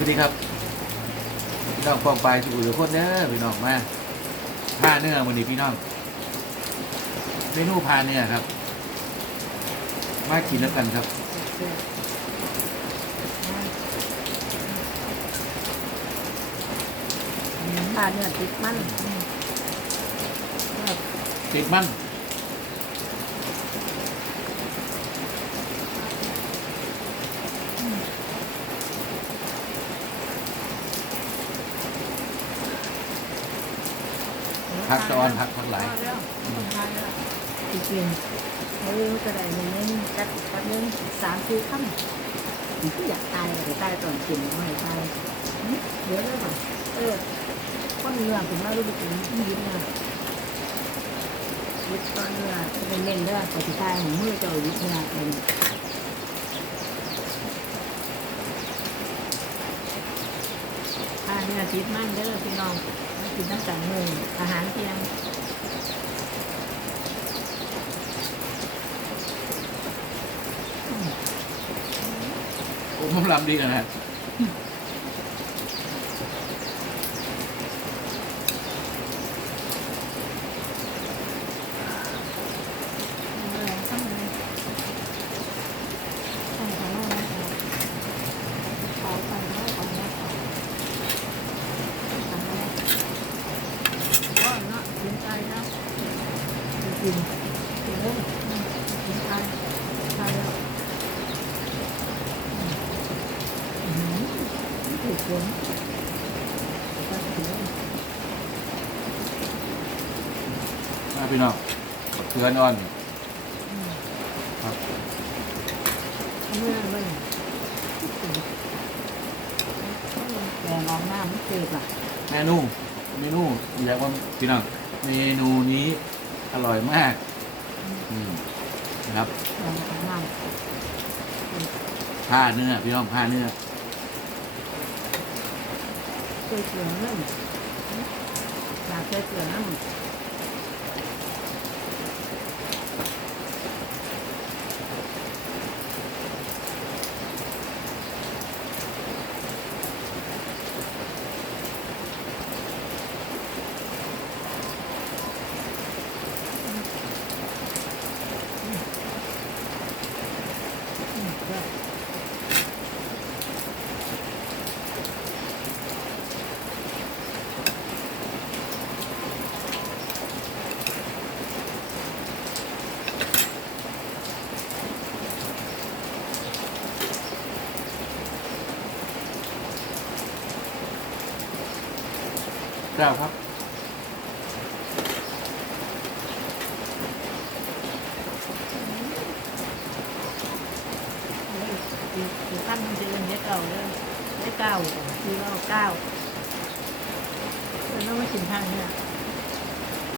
วัสดีครับพี่น้องกองไปสุขุมคนเด้อพี่น้องมาผ้าเนื้อวันนี้พี่น้องเมนูผ้าเนื้อครับ มากินแล้วกันครับปลาเนื้อติดมันติดมัน พักตอนพักพักหลายจริงๆเขาก็ได้หนึ่งนึงกัดกัดนึงสามสี่คำมันก็อยากตายแต่ตายตอนกินไม่ตายเดี๋ยวเลยก่อนเออก้อนเนื้อถึงว่ารู้ไปกินยิ้มเนื้อยึดก้อนเนื้อเป็นเล่นเด้อแต่ที่ตายของมือเจะยึดเนื้อเป็นปลาเนื้อติดมันเด้อพี่น้อง กินตั้งแต่หนึ่งอาหารเพียงผมลำดีกันนะ กินกินเลยกินทานทานแล้วอืมถูกคนมาพี่น้องเตือนอ่อนครับเมื่อเมื่อแกงออกหน้ามันเจ็บอะเมนูเมนูอยากว่าพี่น้องเมนูนี้ อร่อยมากอืมนะครับผ้าเนื้อพี่น้องผ้าเนื้อเกลือเกลือเงินอยากเกลือเกลือน้ำ เจ้าครับคือขั้นมันจะเรียนได้เก่าเลยได้เก้าคือเราเก้าเออเราไม่ถึงทางเนี่ย